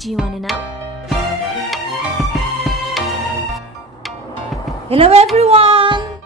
Do you want to know? Hello everyone!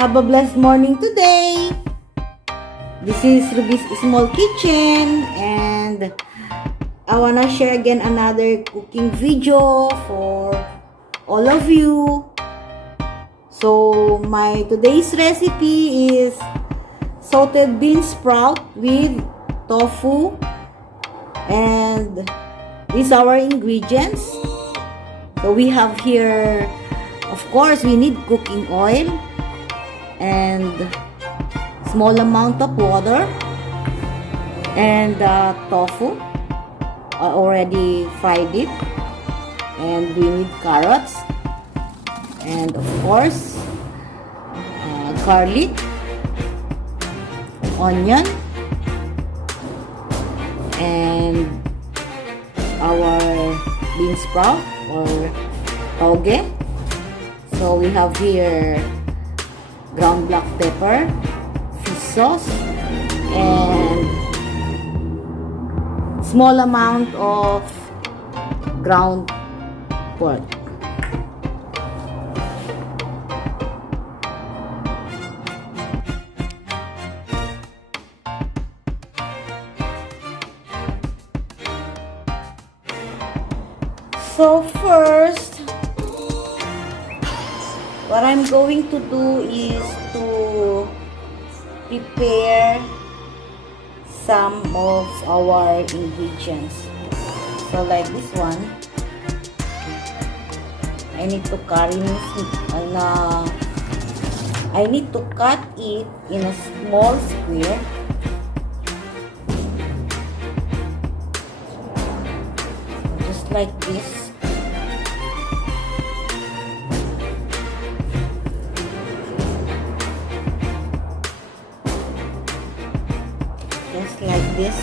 Have a blessed morning today! This is Ruby's Small Kitchen and I wanna share again another cooking video for all of you. So my today's recipe is salted bean sprout with tofu, and these are our ingredients. So we have here, of course, we need cooking oil and small amount of water and tofu. I already fried it, and we need carrots and of course garlic, onion, and our bean sprout or toge. So we have here ground black pepper, fish sauce, and small amount of ground pork. So first, what I'm going to do is to prepare some of our ingredients. So like this one, I need to I need to cut it in a small square. Just like this. Just like this.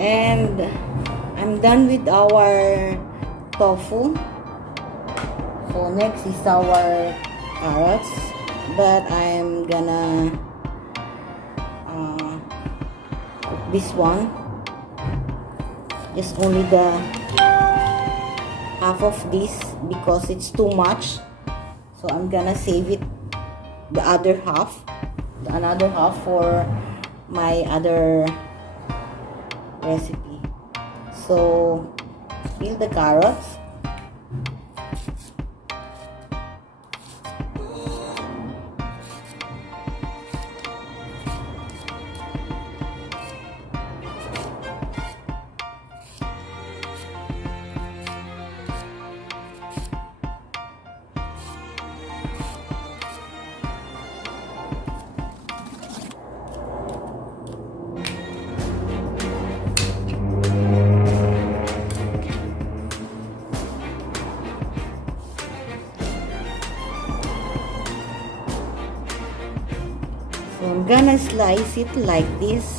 And I'm done with our tofu. So next is our carrots, but I'm gonna cook this one, just only the half of this because it's too much. So I'm gonna save it, the other half, another half for my other recipe. So peel the carrots, so I'm gonna slice it like this.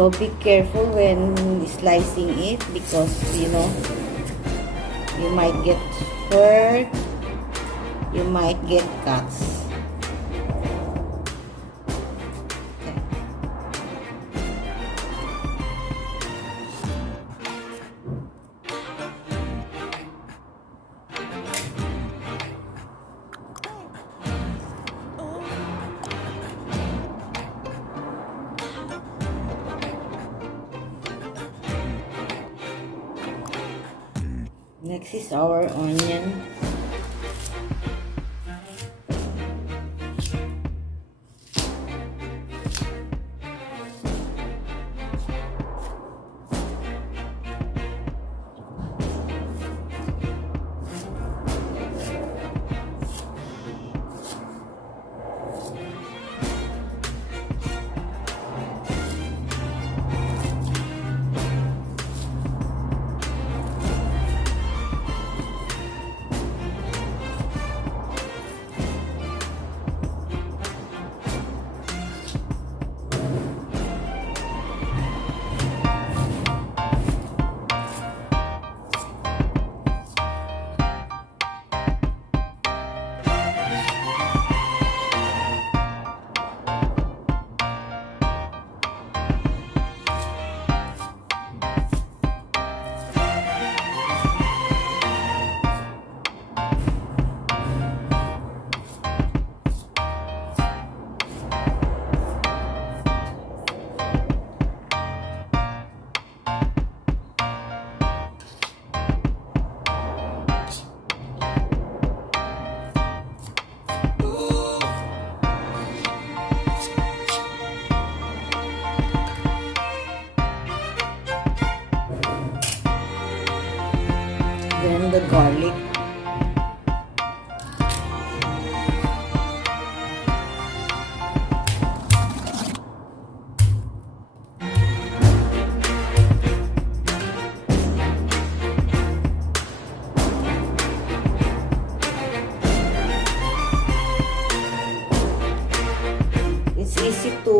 So be careful when slicing it because you might get hurt, you might get cuts. Next is our onion. Then the garlic. It's easy to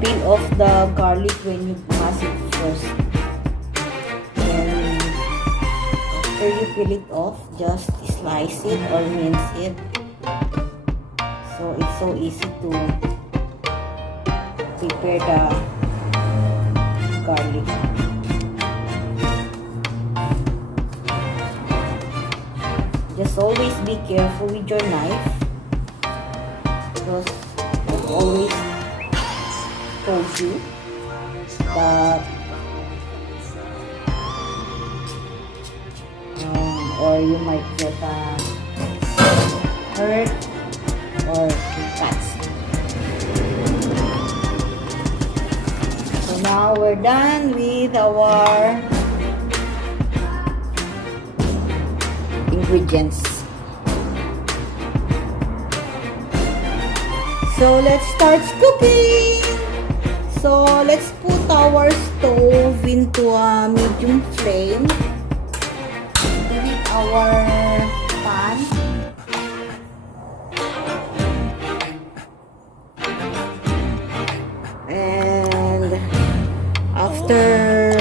peel off the garlic when you mash it first. After you peel it off, just slice it or mince it. So it's so easy to prepare the garlic. Just always be careful with your knife because I've always told you that or you might get hurt or cuts. So now we're done with our ingredients. So let's start cooking. So let's put our stove into a medium flame. Our pan. And after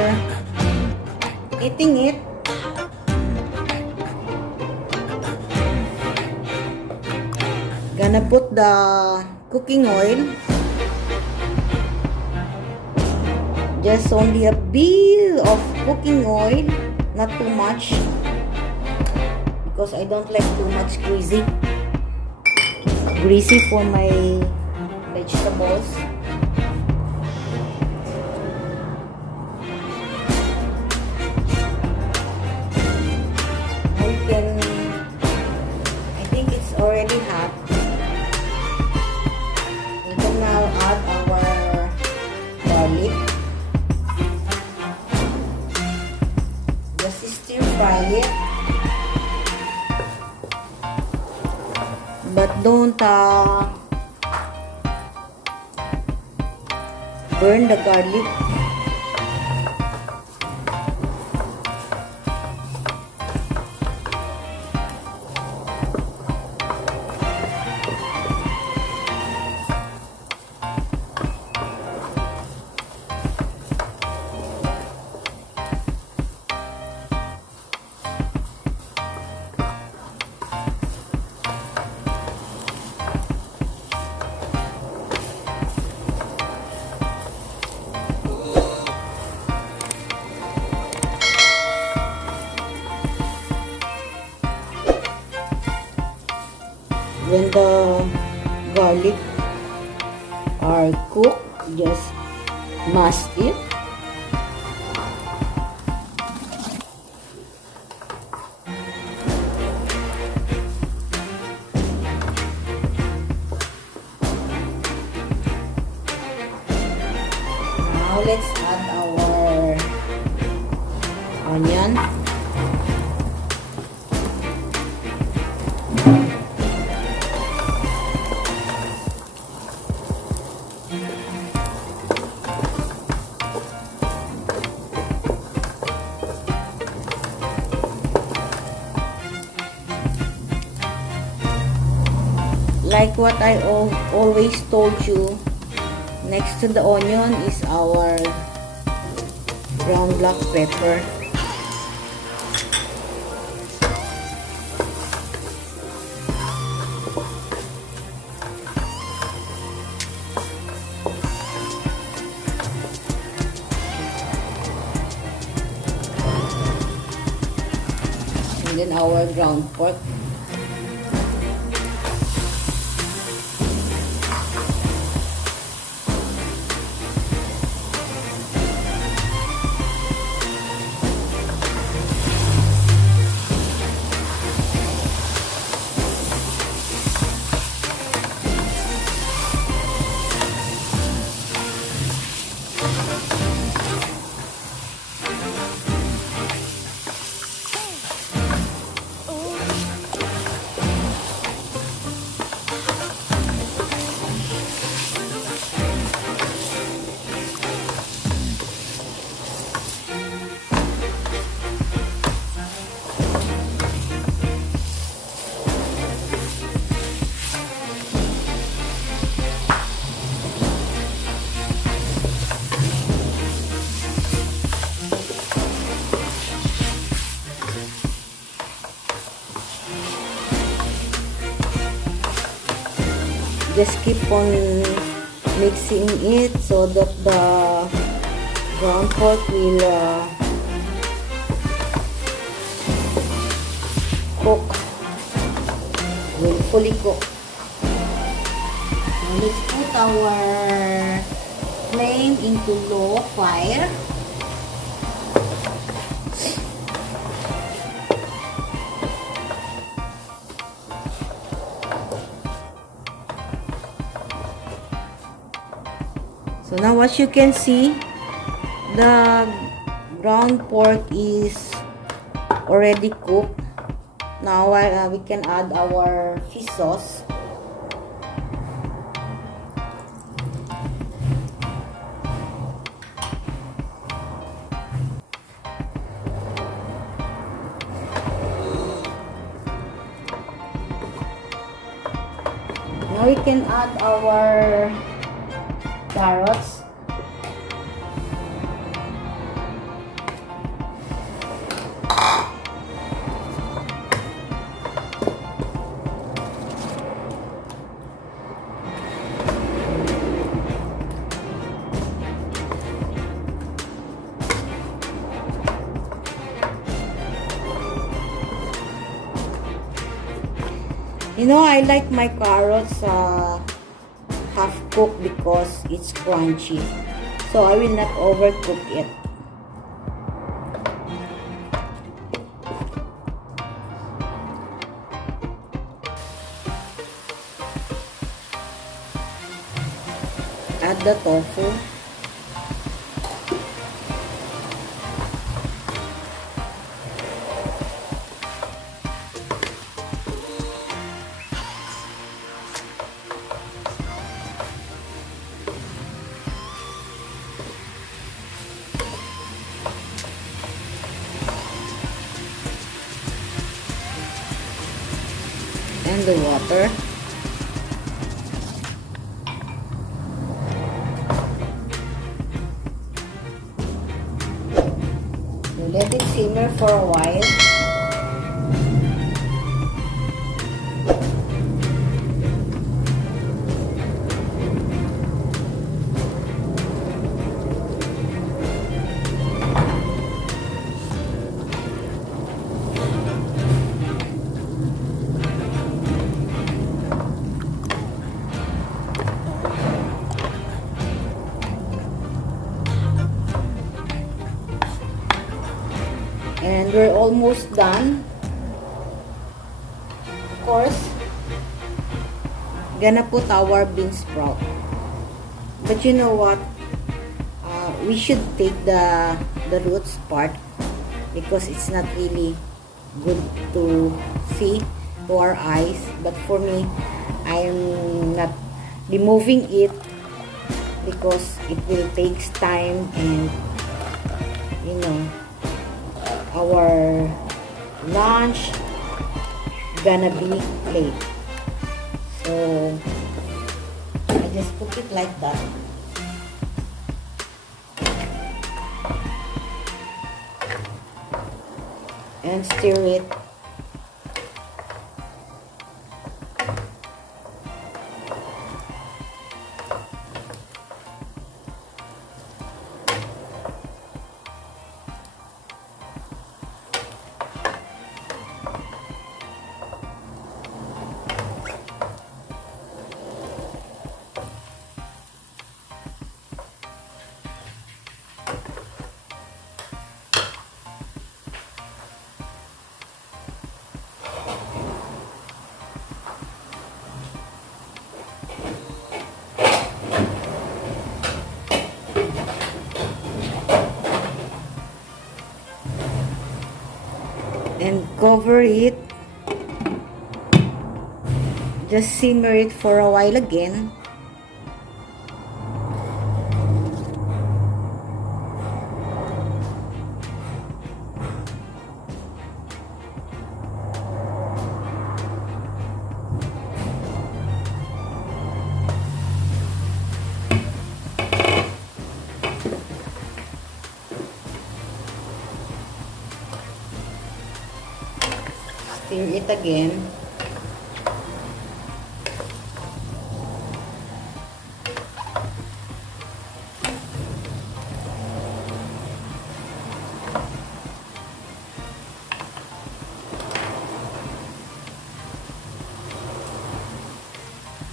heating it, gonna put the cooking oil. Just only a bit of cooking oil, not too much. Because I don't like too much greasy for my vegetables. I think it's already hot. We can now add our garlic. Just stir fry it. But don't burn the garlic. when the garlic are cooked, just mash it. Now let's add our onion. Like what I always told you, next to the onion is our ground black pepper. And then our ground pork. Just keep on mixing it so that the ground pork will cook, will fully cook. Now let's put our flame into low fire. So now what you can see, the ground pork is already cooked. Now we can add our fish sauce. Now we can add our carrots. You know, I like my carrots half cooked because it's crunchy, so I will not overcook it. Add the tofu. And the water. So let it simmer for a while. almost done. Of course, gonna put our bean sprout. But you know what? We should take the roots part because it's not really good to see to our eyes. But for me, I'm not removing it because it will take time, and you know, our lunch gonna be late. So I just put it like that. And stir it. And cover it. Just simmer it for a while again. Stir it again.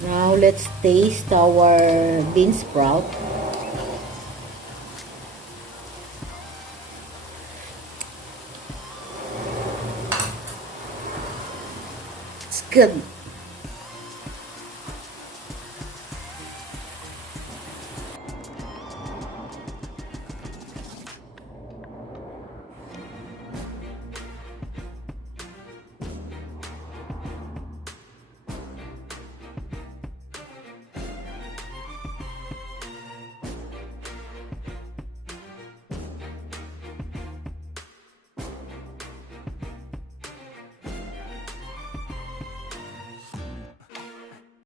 Now let's taste our bean sprout. It's good.